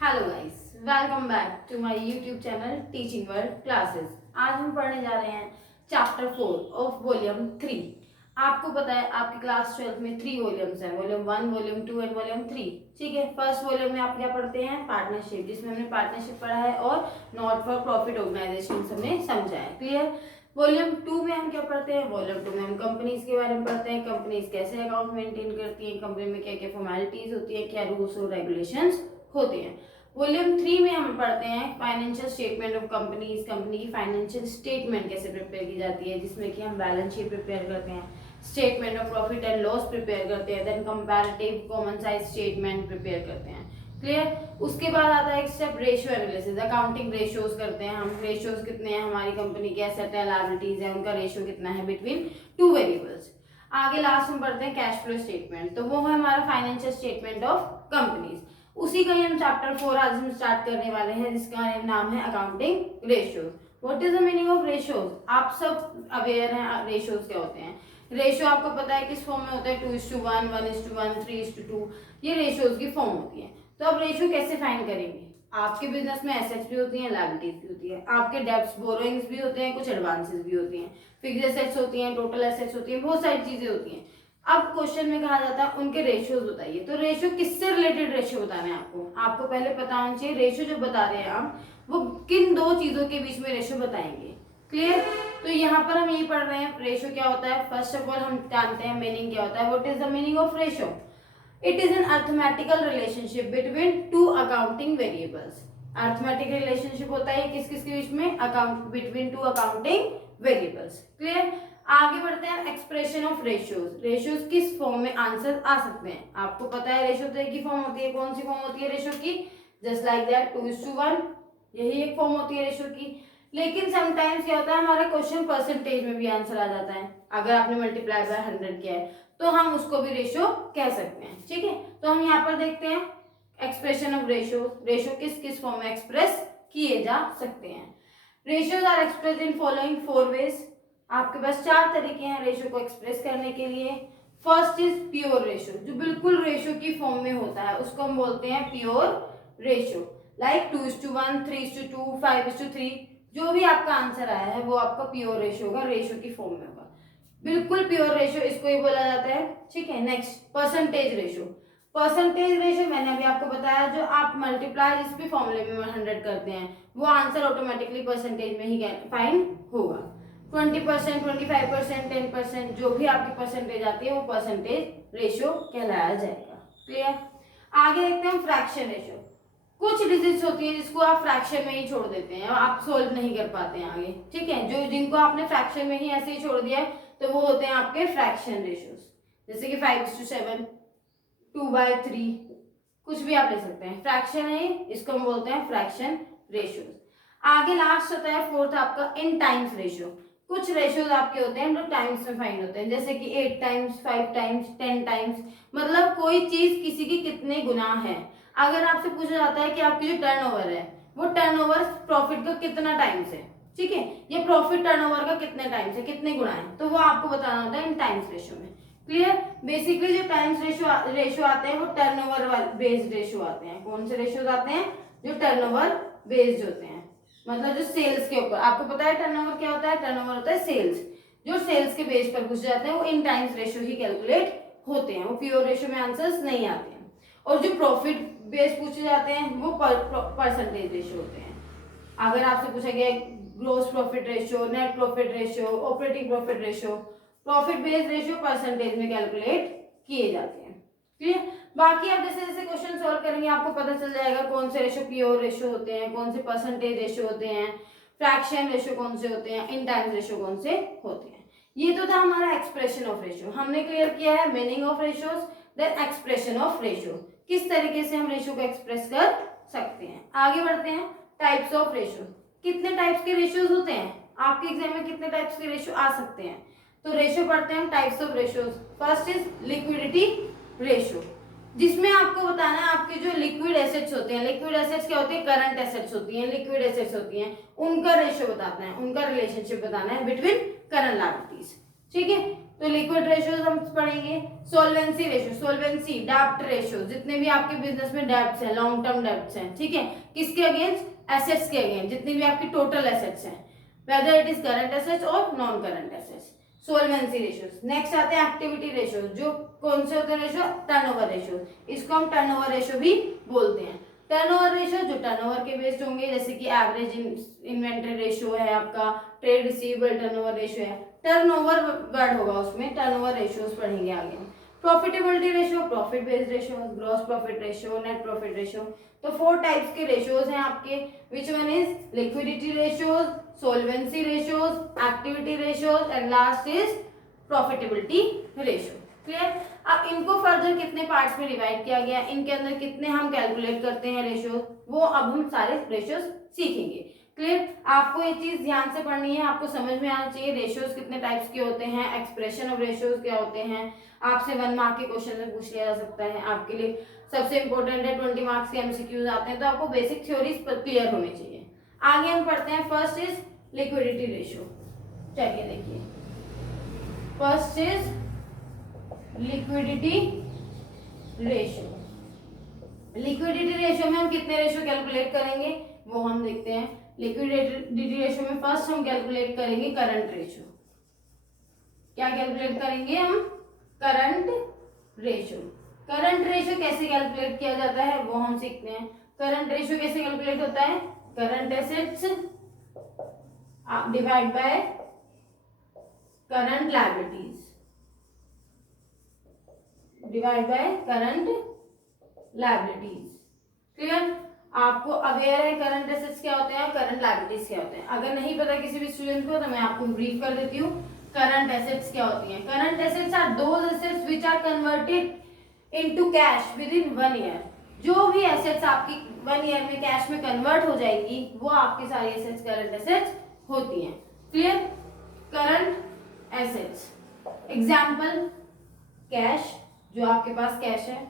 Hello guys, welcome back to my YouTube channel teaching world classes. आज हम पढ़ने जा रहे हैं चैप्टर 4 ऑफ वॉल्यूम 3। आपको पता है आपकी क्लास 12 में 3 वॉल्यूम्स हैं, वॉल्यूम 1, वॉल्यूम 2 एंड वॉल्यूम 3। ठीक है, फर्स्ट वॉल्यूम में आप क्या पढ़ते हैं? पार्टनरशिप, जिसमें हमने पार्टनरशिप पढ़ा है और नॉट फॉर प्रॉफिट ऑर्गेनाइजेशन हमने समझा है। क्लियर? वॉल्यूम 2 में हम क्या पढ़ते हैं? वॉल्यूम 2 में हम कंपनीज के बारे में पढ़ते हैं, कंपनीज कैसे अकाउंट मेंटेन करती हैं, कंपनी में क्या क्या फॉर्मेलिटीज होती है, क्या रूल्स और रेगुलेशंस होते हैं। वॉल्यूम 3 में हम पढ़ते हैं financial statement of companies, company की फाइनेंशियल स्टेटमेंट कैसे प्रिपेयर की जाती है, जिसमें कि हम बैलेंस शीट प्रिपेयर करते हैं, statement of profit and loss prepare करते हैं, then comparative common size statement prepare करते हैं। क्लियर? उसके बाद आता है एक step ratio analysis, accounting ratios करते हैं हम। रेशियोज कितने हैं हमारी कंपनी के, एसेट है, लायबिलिटीज है, उनका रेशियो कितना है बिटवीन टू वेरिएबल्स। आगे लास्ट में पढ़ते हैं कैश फ्लो स्टेटमेंट, तो वो है हमारा फाइनेंशियल स्टेटमेंट ऑफ कंपनीज। उसी का ही हम चैप्टर 4 आज हम स्टार्ट करने वाले हैं, जिसका नाम है accounting ratios. What is the meaning of ratios? आप सब अवेयर हैं रेशियोज क्या होते हैं। रेशियो आपको पता है किस फॉर्म में होता है? 2:1, 1:1, 3:2, ये रेशियोज की फॉर्म होती है। तो अब रेशियो कैसे फाइंड करेंगे? आपके बिजनेस में एसेट्स भी होती हैं, लायबिलिटीज भी होती है, आपके डेब्ट्स बोरोइंग्स भी होते हैं, कुछ एडवांसेस भी होती हैं, फिक्स्ड एसेट्स होती हैं, टोटल एसेट्स होती हैं, बहुत सारी चीजें होती हैं। अब क्वेश्चन में कहा जाता है उनके रेशियोज बताइए। तो रेशियो किससे रिलेटेड रेशियो बताना है आपको पहले पता होना चाहिए रेशियो जो बता रहे हैं आप वो किन दो चीजों के बीच में रेशियो बताएंगे। क्लियर? तो यहाँ पर हम यही पढ़ रहे हैं रेशियो क्या होता है। फर्स्ट ऑफ ऑल हम जानते हैं मीनिंग क्या होता है। What is the meaning of ratio? It is an arithmetical relationship between two accounting variables. Arithmetic relationship होता है किस किस के बीच में? Account between two accounting variables. Clear? आगे बढ़ते हैं एक्सप्रेशन ऑफ रेशियोज। रेशियोज किस फॉर्म में आंसर आ सकते हैं? आपको पता है रेशियो तो एक ही फॉर्म होती है। कौन सी फॉर्म होती है रेशियो की? जस्ट लाइक दैट 2:1, यही एक फॉर्म होती है रेशियो की। लेकिन समटाइम्स क्या होता है हमारा क्वेश्चन परसेंटेज में भी आंसर आ जाता है। अगर आपने मल्टीप्लाई बाय 100 किया है तो हम उसको भी रेशियो कह सकते हैं। ठीक है, तो हम यहाँ पर देखते हैं एक्सप्रेशन ऑफ रेशियो। रेशियो किस किस फॉर्म में एक्सप्रेस किए जा सकते हैं? Ratios are express in following 4 ways. आपके पास 4 तरीके हैं रेशियो को एक्सप्रेस करने के लिए। फर्स्ट इज प्योर रेशियो, जो बिल्कुल रेशियो की फॉर्म में होता है उसको हम बोलते हैं प्योर रेशियो। लाइक 2:1, 3:2, 5:3, जो भी आपका आंसर आया है वो आपका प्योर रेशियो होगा, रेशियो की फॉर्म में होगा। बिल्कुल प्योर रेशियो इसको ही बोला जाता है। ठीक है, next percentage ratio. Percentage ratio मैंने अभी आपको बताया, जो आप मल्टीप्लाई जिस भी फॉर्मूले में 100 करते हैं वो आंसर ऑटोमेटिकली परसेंटेज में ही फाइंड होगा। 20%, 25%, 10%, जो भी आपकी परसेंटेज आती है वो परसेंटेज रेशियो कहलाया जाएगा। क्लियर? आगे देखते हैं फ्रैक्शन रेशियो। कुछ डिजिट्स होती है जिसको आप फ्रैक्शन में ही छोड़ देते हैं और आप सोल्व नहीं कर पाते हैं आगे। ठीक है, जो जिनको आपने फ्रैक्शन में ही ऐसे ही छोड़ दिया है तो वो होते हैं आपके फ्रैक्शन रेशियोज। जैसे कि 5:7, 2/3, कुछ भी आप ले सकते हैं, फ्रैक्शन है, इसको हम बोलते हैं फ्रैक्शन रेशियोज। आगे लास्ट होता है फोर्थ आपका इन टाइम्स रेशियो। कुछ रेशियोज आपके होते हैं जो टाइम्स में फाइंड होते हैं, जैसे कि 8 टाइम्स, 5 टाइम्स, 10 टाइम्स, मतलब कोई चीज किसी की कितने गुना है। अगर आपसे पूछा जाता है कि आपकी जो टर्नओवर है वो टर्नओवर प्रॉफिट का कितना टाइम्स है, ठीक है, ये प्रॉफिट टर्नओवर का कितने टाइम्स है, कितने गुना है, तो वो आपको बताना होता है इन टाइम्स रेशियो में। क्लियर? बेसिकली जो टाइम्स रेशियो आते हैं वो टर्नओवर बेस्ड रेशियो आते हैं। कौन से रेशियोज आते हैं? जो टर्नओवर बेस्ड होते हैं, मतलब जो सेल्स के ऊपर। आपको पता है टर्नओवर क्या होता है? टर्नओवर होता है सेल्स। जो सेल्स के बेस पर पूछ जाते हैं वो इन टाइम्स रेशियो ही कैलकुलेट होते हैं, वो प्योर रेशियो में आंसर्स नहीं आते हैं। और जो प्रॉफिट बेस पूछे जाते हैं वो परसेंटेज रेशियो होते हैं। अगर आपसे पूछा गया gross profit ratio, net profit ratio, operating profit ratio, profit based ratio percentage में कैलकुलेट किए जाते हैं। क्लियर? बाकी आप जैसे जैसे क्वेश्चन सॉल्व करेंगे आपको पता चल जाएगा कौन से रेशियो प्योर रेशियो होते हैं, कौन से परसेंटेज रेशियो होते हैं, फ्रैक्शन रेशियो कौन से होते हैं, इन टाइम्स रेशियो कौन से होते हैं। ये तो था हमारा एक्सप्रेशन ऑफ रेशियो। हमने क्लियर किया है meaning of ratios, then expression of ratio, किस तरीके से हम रेशियो को एक्सप्रेस कर सकते हैं। आगे बढ़ते हैं टाइप्स ऑफ रेशियो। कितने टाइप्स के रेशियोज होते हैं? आपके एग्जाम में कितने टाइप्स के रेशियो आ सकते हैं? तो रेशियो पढ़ते हैं types of ratios. First is liquidity ratio, जिसमें आपको बताना है आपके जो लिक्विड एसेट्स होते हैं, लिक्विड एसेट्स क्या होती है? करंट एसेट्स होती हैं, लिक्विड एसेट्स होती हैं, उनका रेशियो बताना है, उनका रिलेशनशिप बताना है बिटवीन करंट लायबिलिटीज। ठीक है, तो लिक्विड रेशियोज हम पढ़ेंगे। सोल्वेंसी रेशियो, सोल्वेंसी डेब्ट रेशियो, जितने भी आपके बिजनेस में डेब्ट्स हैं, लॉन्ग टर्म डेब्ट्स हैं, ठीक है, किसके अगेंस्ट, एसेट्स के अगेंस्ट, जितनी भी आपकी टोटल एसेट्स हैं, whether it is current assets और non current assets, solvency ratios. Next आते हैं एक्टिविटी रेशियो, जो कौन से होते हैं रेशियो, टर्नओवर रेशियो, इसको हम टर्नओवर रेशियो भी बोलते हैं। टर्नओवर रेशियो जो टर्नओवर के बेस्ड होंगे, जैसे कि एवरेज इन्वेंटरी रेशियो है आपका, ट्रेड रिसीवेबल टर्नओवर रेशियो है, टर्नओवर वर्ड होगा उसमें, टर्नओवर रेशियोज पढ़ेंगे आगे हम। Profitability ratio, profit based ratio, gross profit ratio, net profit ratio. तो 4 टाइप्स के रेशियोज हैं आपके, which one is liquidity ratios, solvency ratios, activity ratios and last is profitability ratio. Clear. अब इनको फर्दर कितने पार्ट्स में डिवाइड किया गया, इनके अंदर कितने हम कैलकुलेट करते हैं रेशियोज, वो अब हम सारे रेशियोज सीखेंगे। क्लियर। आपको ये चीज ध्यान से पढ़नी है, आपको समझ में आना चाहिए रेशियोज कितने टाइप्स के होते हैं, एक्सप्रेशन ऑफ रेशियोज क्या होते हैं। आपसे 1 मार्क के क्वेश्चन में पूछ लिया जा सकता है, आपके लिए सबसे इंपॉर्टेंट है 20 मार्क्स के एमसीक्यूज आते हैं, तो आपको बेसिक थ्योरीज क्लियर होनी चाहिए। आगे हम पढ़ते हैं, फर्स्ट इज लिक्विडिटी रेशियो। चलिए देखिए, first is liquidity ratio. Liquidity ratio में हम कितने रेशियो कैलकुलेट करेंगे वो हम देखते हैं। लिक्विडिटी रेशियो में फर्स्ट हम कैलकुलेट करेंगे करंट रेशियो। क्या कैलकुलेट करेंगे हम, करंट रेशियो। करंट रेशियो कैसे कैलकुलेट किया जाता है वो हम सीखते हैं। करंट रेशियो कैसे कैलकुलेट होता है, current assets divide by current liabilities, divide by current liabilities. Clear. आपको अवेयर है करंट एसेट्स क्या होते हैं, करंट लायबिलिटीज क्या होते हैं। अगर नहीं पता किसी भी स्टूडेंट को तो मैं आपको ब्रीफ कर देती हूँ। करंट एसेट्स क्या होती हैं, current assets are those assets which are converted into cash within 1 year. जो भी एसेट्स आपकी 1 ईयर में कैश में कन्वर्ट हो जाएगी वो आपकी सारी एसेट्स करंट एसेट्स होती हैं। Clear. Current assets example, cash जो आपके पास कैश है,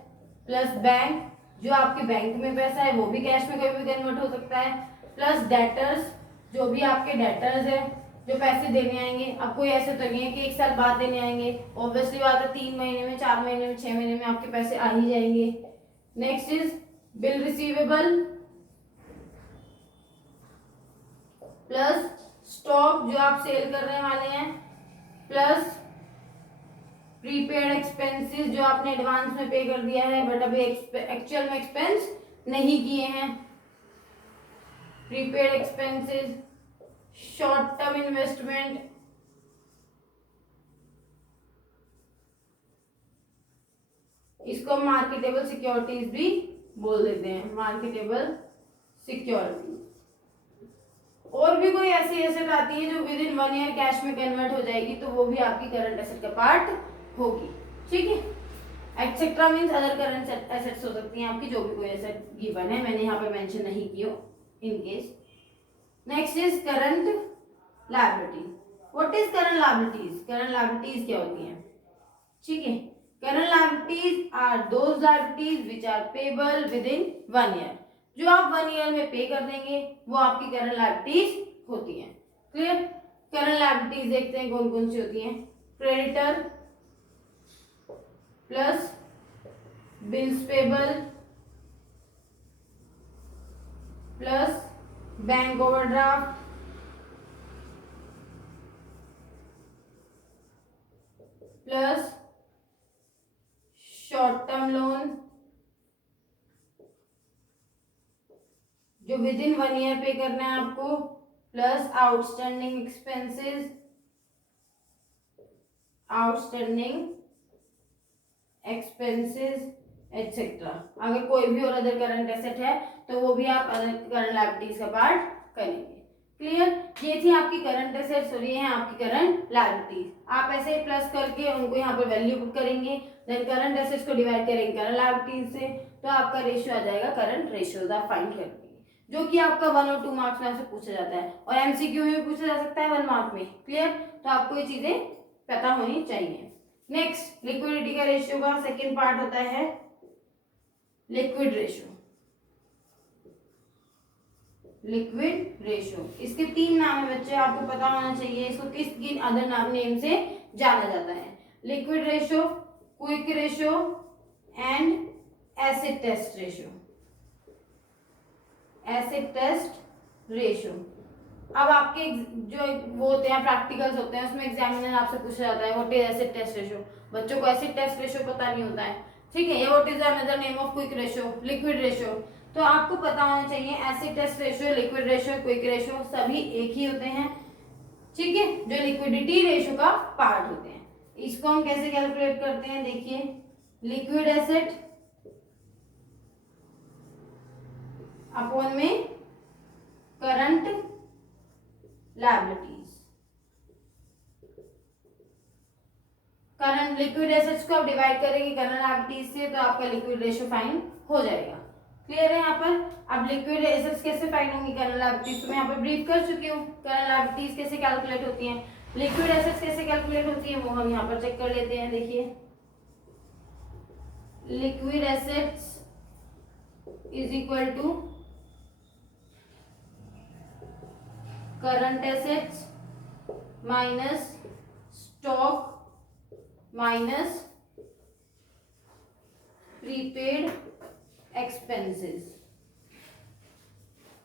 प्लस बैंक जो आपके बैंक में पैसा है वो भी कैश में कभी भी कन्वर्ट हो सकता है, प्लस डेटर्स जो भी आपके डेटर्स है जो पैसे देने आएंगे। अब कोई ऐसे तो नहीं है कि 1 साल बाद देने आएंगे, ऑब्वियसली बात है 3 महीने में, 4 महीने में, 6 महीने में आपके पैसे आ ही जाएंगे। Next is bill receivable, plus stock जो आप सेल करने वाले हैं, प्लस प्रीपेड एक्सपेंसेस जो आपने एडवांस में पे कर दिया है बट अभी एक्चुअल में एक्सपेंस नहीं किए हैं, prepaid expenses, short term investment, इसको मार्केटेबल सिक्योरिटीज भी बोल देते हैं, मार्केटेबल सिक्योरिटी। और भी कोई ऐसी एसेट आती है जो विद इन 1 ईयर कैश में कन्वर्ट हो जाएगी तो वो भी आपकी करंट एसेट का पार्ट होगी। ठीक है। Etcetera means other current assets हो सकती हैं आपकी, जो भी कोई एसेट गिवन है, मैंने यहाँ पे मेंशन नहीं की हो in case. Next is current liability. What is current liabilities, current liabilities क्या होती हैं, ठीक है। Current liabilities are those liabilities which are payable within 1 year. जो आप 1 ईयर में पे कर देंगे वो आपकी करंट लायबिलिटीज होती हैं। क्लियर। करंट लायबिलिटीज देखते हैं कौन कौन सी होती हैं। Creditor plus bills payable plus bank overdraft plus short term loan जो विद इन 1 ईयर पे करना है आपको, plus outstanding expenses, outstanding expenses etcetera. अगर कोई भी और अदर करंट एसेट है तो वो भी आप अदर करंट लायबिलिटीज का पार्ट करेंगे। क्लियर। ये थी आपकी करंट एसेट्स और ये है आपकी करंट लायबिलिटीज। आप ऐसे प्लस करके उनको यहाँ पर वैल्यू पुट करेंगे, देन करंट एसेट्स को डिवाइड करेंगे करंट लायबिलिटीज से, तो आपका रेशियो आ जाएगा करंट रेशियोज। आप फाइंड कर लेंगे, जो कि आपका 1 और 2 मार्क्स में आपसे पूछा जाता है और एमसीक्यू में भी पूछा जा सकता है 1 मार्क में। क्लियर। तो आपको ये चीजें पता होनी चाहिए। नेक्स्ट, लिक्विडिटी का रेशियो का सेकेंड पार्ट होता है लिक्विड रेशियो। लिक्विड रेशियो, इसके 3 नाम है बच्चे, आपको पता होना चाहिए इसको किन अदर नेम से जाना जाता है। Liquid ratio, quick ratio and acid test ratio. Acid test ratio. अब आपके जो वो होते हैं प्रैक्टिकल्स होते हैं उसमें एग्जामिनर आपसे पूछा जाता है what is acid test ratio. बच्चों को एसिड टेस्ट रेशियो पता नहीं होता है, ठीक है, या what is another name of quick ratio, liquid ratio. तो आपको पता होना चाहिए acid test ratio, liquid ratio, quick ratio सभी एक ही होते हैं, ठीक है, जो लिक्विडिटी रेशियो का पार्ट होते हैं। इसको हम कैसे कैलकुलेट करते हैं, देखिए, लिक्विड एसिड अपॉन में current liabilities. Current liquid acids को आप डिवाइड करेंगे करंट लायबिलिटीज से तो आपका लिक्विड रेशियो फाइंड हो जाएगा। क्लियर है यहाँ पर। अब लिक्विड एसिड्स कैसे फाइंड होंगी करंट लायबिलिटीज, तो मैं यहाँ पर ब्रीफ कर चुकी हूँ। करंट लायबिलिटीज कैसे कैलकुलेट होती हैं, लिक्विड एसिड्स कैसे कैलकुलेट होती है वो हम यहाँ पर चेक कर लेते हैं। देखिए, liquid assets is equal to current assets minus stock minus prepaid expenses.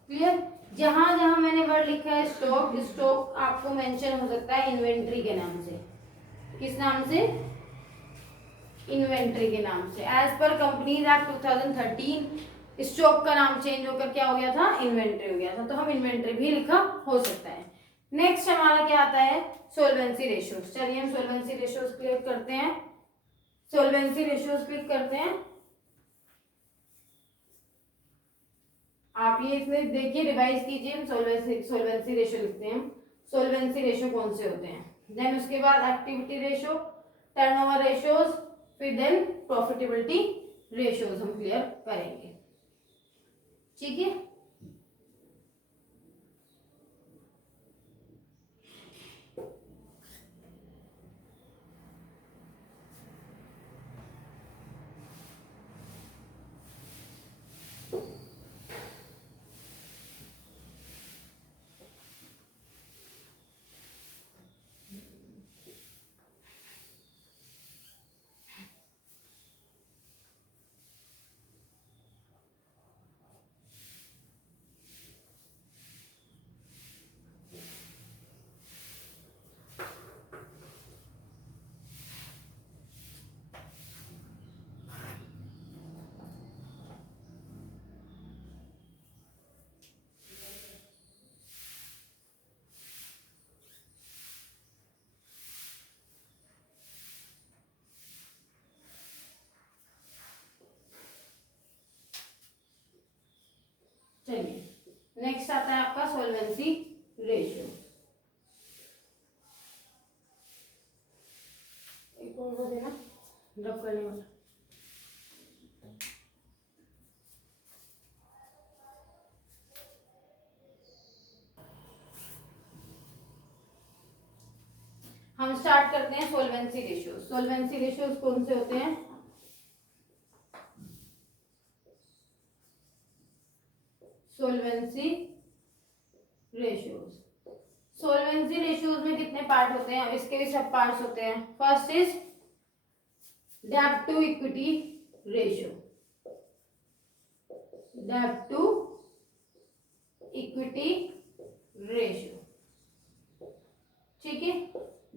Clear. जहां जहां मैंने वर्ड लिखा है स्टॉक, स्टॉक आपको मेंशन हो सकता है इन्वेंट्री के नाम से। किस नाम से, इन्वेंट्री के नाम से। As per companies act 2013 stock का नाम चेंज होकर क्या हो गया था, इन्वेंट्री हो गया था, तो हम इन्वेंट्री भी लिखा हो सकता है। नेक्स्ट हमारा क्या आता है, सोल्वेंसी रेशियोज। चलिए हम सोल्वेंसी रेशियोज क्लियर करते हैं। सोल्वेंसी रेशियोज क्लिक करते हैं। आप ये इसमें देखिए, रिवाइज कीजिए। हम सोल्वेंसी रेशियो लिखते हैं। सोल्वेंसी रेशियो कौन से होते हैं, देन उसके बाद एक्टिविटी रेशियो, टर्नओवर रेशियोज, फिर देन प्रॉफिटेबिलिटी रेशियोज हम क्लियर करेंगे, ठीक है। चलिए नेक्स्ट आता है आपका सोल्वेंसी रेशियो। एक और वो देना ड्रॉप करने वाला। हम स्टार्ट करते हैं सोल्वेंसी रेशियो। सोल्वेंसी रेशियोज कौन से होते हैं, सोल्वेंसी रेशियोज। सोल्वेंसी रेशियोज में कितने पार्ट होते हैं, इसके भी सब पार्ट्स होते हैं। फर्स्ट इज डेब्ट टू इक्विटी रेशियो। डेब्ट टू इक्विटी रेशियो, ठीक है।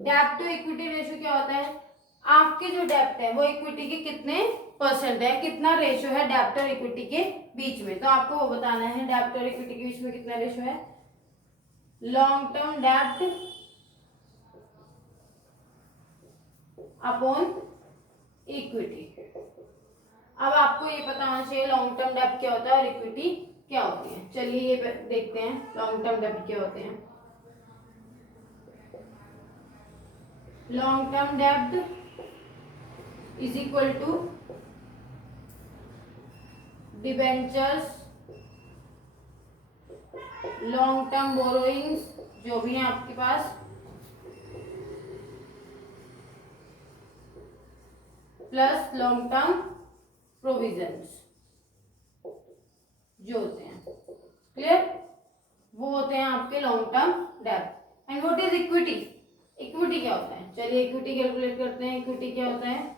डेब्ट टू इक्विटी रेशियो क्या होता है, आपके जो डेब्ट है वो इक्विटी के कितने परसेंट है, कितना रेशियो है डेब्ट और इक्विटी के बीच में, तो आपको वो बताना है डेब्ट और इक्विटी के बीच में कितना रेशियो है। लॉन्ग टर्म डेब्ट अपॉन इक्विटी। अब आपको ये पता होना चाहिए लॉन्ग टर्म डेब्ट क्या होता है और इक्विटी क्या होती है। चलिए ये देखते हैं लॉन्ग टर्म डेब्ट क्या होते हैं। लॉन्ग टर्म डेब्ट is equal to debentures, long term borrowings जो भी है आपके पास, प्लस लॉन्ग टर्म प्रोविजंस जो होते हैं। क्लियर, वो होते हैं आपके लॉन्ग टर्म डेब्ट। And what is equity, equity क्या होता है, चलिए इक्विटी कैलकुलेट करते हैं। इक्विटी क्या होता है?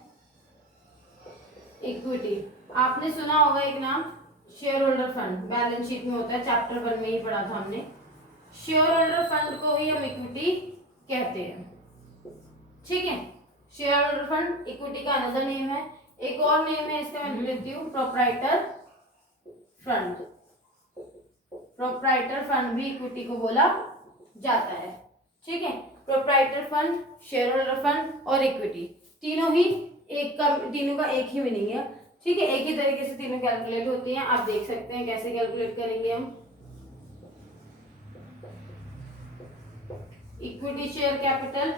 इक्विटी आपने सुना होगा एक नाम, share holder fund, balance sheet में होता है, चैप्टर 1 में ही पढ़ा था हमने। शेयर होल्डर फंड को ही हम इक्विटी कहते हैं, ठीक है। शेयर होल्डर फंड इक्विटी का अनदर नेम है। एक और नेम है इसका, मैं लेती हूँ, प्रोप्राइटर फंड। प्रोप्राइटर फंड भी इक्विटी को बोला जाता है, ठीक है। Proprietor fund, share holder fund और इक्विटी, तीनों का एक ही मीनिंग है, ठीक है। एक ही तरीके से तीनों कैलकुलेट होती हैं। आप देख सकते हैं कैसे कैलकुलेट करेंगे हम। इक्विटी शेयर कैपिटल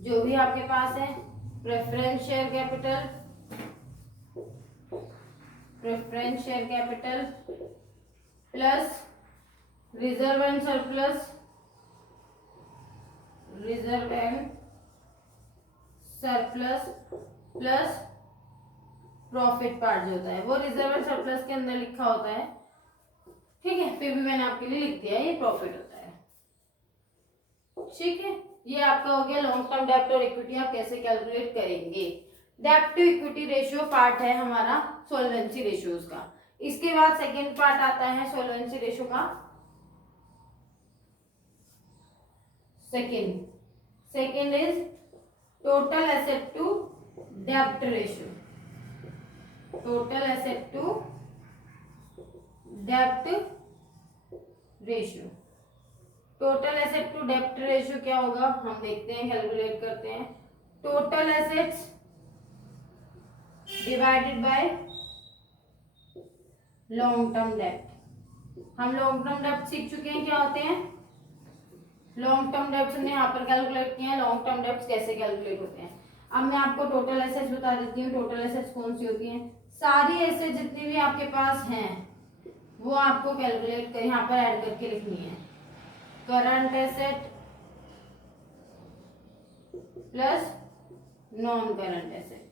जो भी आपके पास है, preference share capital, preference share capital plus reserve and surplus, reserve and surplus plus profit part जो होता है वो रिजर्व एंड सरप्लस के अंदर लिखा होता है, ठीक है। फिर भी मैंने आपके लिए लिख दिया, ये प्रॉफिट होता है, ठीक है। ये आपका हो गया लॉन्ग टर्म डेब्ट और इक्विटी आप कैसे कैलकुलेट करेंगे। डेब्ट टू इक्विटी रेशियो पार्ट है हमारा सॉल्वेंसी रेशियोज का। इसके बाद सेकेंड पार्ट आता है सॉल्वेंसी रेशियो का। Second is total asset to डेब्ट रेशियो। टोटल एसेट टू डेब्ट रेशियो। टोटल एसेट टू डेब्ट रेशियो क्या होगा, हम देखते हैं, कैलकुलेट करते हैं। Total assets divided by long term डेब्ट। हम लॉन्ग टर्म डेब्ट सीख चुके हैं क्या होते हैं। लॉन्ग टर्म डेब्ट्स हमने यहाँ पर कैलकुलेट किए हैं। लॉन्ग टर्म डेब्ट्स कैसे कैलकुलेट होते हैं, अब मैं आपको टोटल एसेट्स बता देती हूँ। टोटल एसेट्स कौन सी होती हैं, सारी एसेट्स जितनी भी आपके पास हैं वो आपको कैलकुलेट कर यहाँ पर ऐड करके लिखनी है। Current asset plus non current asset.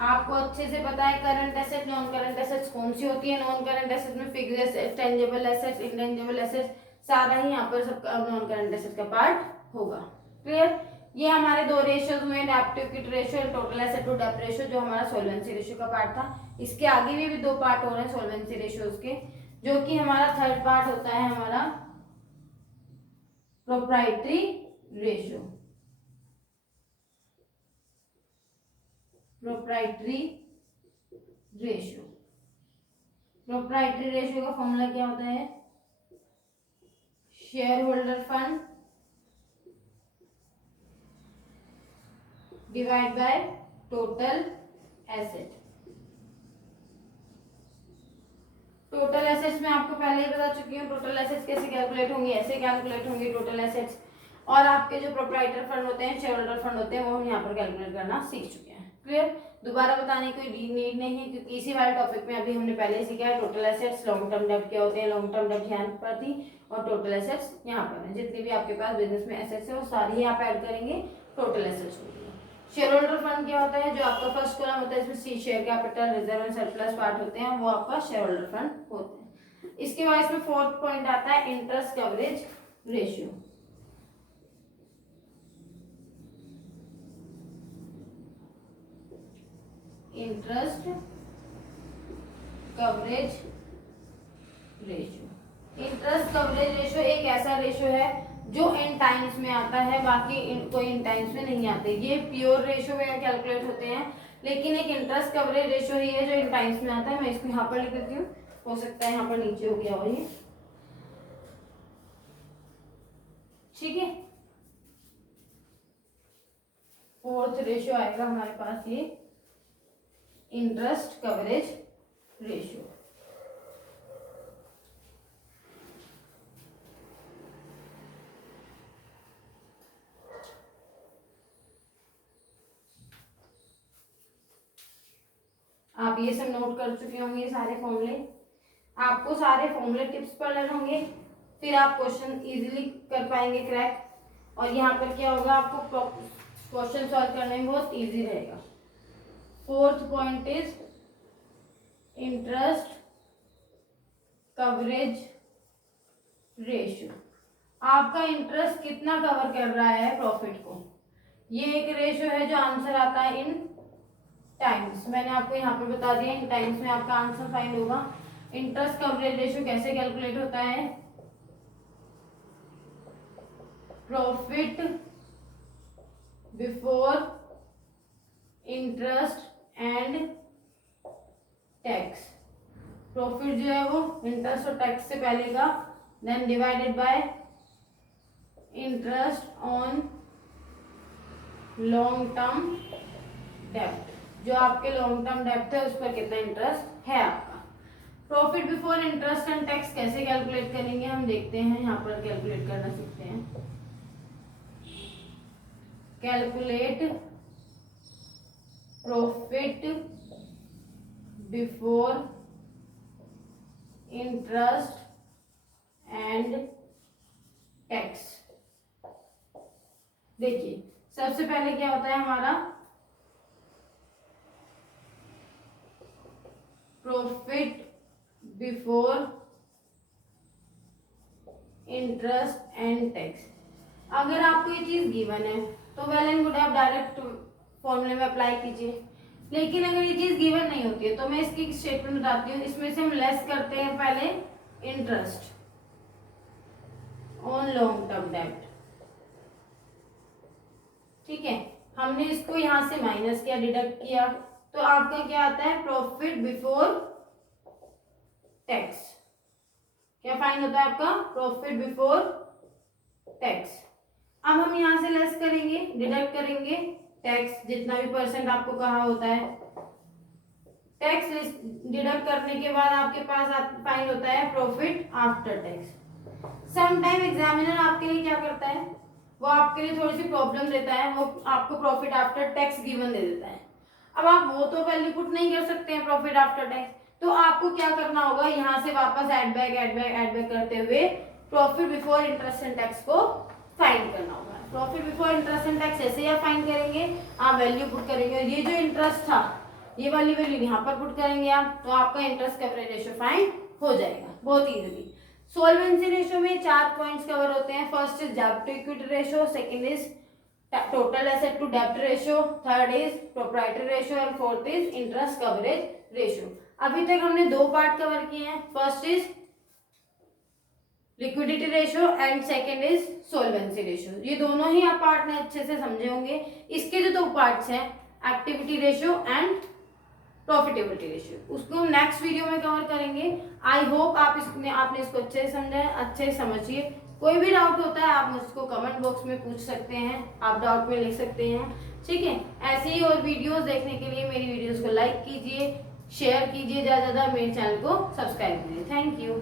आपको अच्छे से पता है current asset non current assets कौन सी होती है। नॉन करंट एसेट में fixed asset, tangible assets, intangible assets, सारा ही यहाँ पर सब नॉन करंट एसेट का पार्ट होगा। क्लियर। ये हमारे दो रेशियोज हुए, डेब्ट टू इक्विटी रेशियो और टोटल एसेट टू डेब्ट रेशियो, जो हमारा सॉल्वेंसी रेशियो का पार्ट था। इसके आगे भी दो पार्ट हो रहे हैं सॉल्वेंसी रेशियोज के, जो कि हमारा थर्ड पार्ट होता है हमारा proprietary ratio. Proprietary ratio. Proprietary ratio का फॉर्मूला क्या होता है, share holder fund divide by total asset. Total assets में आपको पहले ही बता चुकी हूँ, टोटल एसेट्स कैसे कैलकुलेट होंगे, ऐसे कैलकुलेट होंगे टोटल एसेट्स। और आपके जो प्रोप्राइटर फंड होते हैं, शेयर होल्डर फंड होते हैं, वो हम यहाँ पर कैलकुलेट करना सीख चुके हैं। क्लियर। दोबारा बताने की कोई नीड नहीं है, क्योंकि इसी वाले टॉपिक में अभी हमने पहले ही सीखा है। टोटल एसेट्स, लॉन्ग टर्म डेब्ट क्या होते हैं, लॉन्ग टर्म डेब्ट यहाँ पर थी और टोटल एसेट्स यहाँ पर है। जितनी भी आपके पास बिजनेस में एसेट्स है वो सारी ही आप ऐड करेंगे, टोटल एसेट्स होगी। शेयर होल्डर फंड क्या होता है, जो आपका फर्स्ट कॉलम होता है, इसमें share capital, reserve and surplus part होते हैं, वो आपका शेयर होल्डर फंड होते हैं। इसके बाद इसमें फोर्थ पॉइंट आता है interest coverage ratio. Interest coverage ratio. Interest coverage ratio एक ऐसा रेशियो है जो इन टाइम्स में आता है, बाकी कोई इन टाइम्स में नहीं आते। ये प्योर रेशियो में कैलकुलेट होते हैं, लेकिन एक इंटरेस्ट कवरेज रेशियो ही है जो इन टाइम्स में आता है। मैं इसको यहाँ पर लिख देती हूँ, हो सकता है यहाँ पर नीचे हो गया हो ये, ठीक है। फोर्थ रेशियो आएगा हमारे पास ये इंटरेस्ट कवरेज रेशियो। आप ये सब नोट कर चुके होंगे सारे फॉर्मूले। आपको सारे फॉर्मूले टिप्स पढ़ने होंगे, फिर आप क्वेश्चन इजीली कर पाएंगे क्रैक। और यहाँ पर क्या होगा, आपको क्वेश्चन सॉल्व करने में बहुत इजी रहेगा। Fourth point is interest coverage ratio. आपका इंटरेस्ट कितना कवर कर रहा है प्रॉफिट को। ये एक रेशियो है जो आंसर आता है इन टाइम्स। मैंने आपको यहाँ पे बता दिया इन टाइम्स में आपका आंसर फाइंड होगा। इंटरेस्ट कवरेज रेशियो कैसे कैलकुलेट होता है, profit before interest and tax. Profit जो है वो इंटरेस्ट और टैक्स से पहले का, then divided by interest on long term डेब्ट। जो आपके लॉन्ग टर्म डेब्ट है उस पर कितना इंटरेस्ट है आपका। Profit before interest and tax कैसे कैलकुलेट करेंगे हम देखते हैं। यहाँ पर कैलकुलेट करना सीखते हैं। Calculate profit before interest and tax. देखिए सबसे पहले क्या होता है हमारा, profit before interest and tax. अगर आपको ये चीज गिवन है तो वेल एंड गुड, आप डायरेक्ट फॉर्मूले में अप्लाई कीजिए। लेकिन अगर ये चीज गिवन नहीं होती है तो मैं इसकी स्टेटमेंट बताती हूँ। इसमें से हम लेस करते हैं पहले इंटरेस्ट ऑन लॉन्ग टर्म डेब्ट, ठीक है। हमने इसको यहां से माइनस किया, डिडक्ट किया, तो आपका क्या आता है, प्रॉफिट बिफोर टैक्स। क्या फाइंड होता है आपका, प्रॉफिट बिफोर टैक्स। अब हम यहां से लेस करेंगे, डिडक्ट करेंगे टैक्स, जितना भी परसेंट आपको कहा होता है। टैक्स डिडक्ट करने के बाद आपके पास फाइंड होता है profit after tax. Sometime examiner आपके लिए क्या करता है, वो आपके लिए थोड़ी सी प्रॉब्लम देता है, वो आपको प्रॉफिट आफ्टर टैक्स गिवन दे देता है। अब आप वो तो वैल्यू पुट नहीं कर सकते हैं प्रॉफिट आफ्टर टैक्स, तो आपको क्या करना होगा, यहाँ से वापस ऐड बैक करते हुए profit before interest and tax को फाइंड करना होगा। Profit before interest and tax ऐसे ही आप फाइंड करेंगे, आप वैल्यू पुट करेंगे और ये जो इंटरेस्ट था ये वाली वैल्यू यहाँ पर पुट करेंगे आप, तो आपका इंटरेस्ट कवरेज रेशियो फाइंड हो जाएगा बहुत इजीली। सोल्वेंसी रेशियो में 4 पॉइंट्स कवर होते हैं। फर्स्ट इज डेब्ट to equity ratio, second is total asset to डेब्ट ratio, third is proprietary ratio and fourth is interest coverage ratio. अभी तक हमने 2 पार्ट कवर किए हैं, first is liquidity ratio and second is सोल्वेंसी ratio. ये दोनों ही आप पार्ट में अच्छे से समझे होंगे। इसके जो 2 पार्ट्स हैं, activity ratio and profitability ratio, उसको हम नेक्स्ट वीडियो में कवर करेंगे। आई होप आपने इसको अच्छे से समझा है, अच्छे से समझिए। कोई भी डाउट होता है आप मुझको कमेंट बॉक्स में पूछ सकते हैं, आप डाउट में लिख सकते हैं, ठीक है। ऐसे ही और वीडियोस देखने के लिए मेरी वीडियोस को लाइक कीजिए, शेयर कीजिए, ज़्यादा से ज़्यादा मेरे चैनल को सब्सक्राइब कीजिए। Thank you.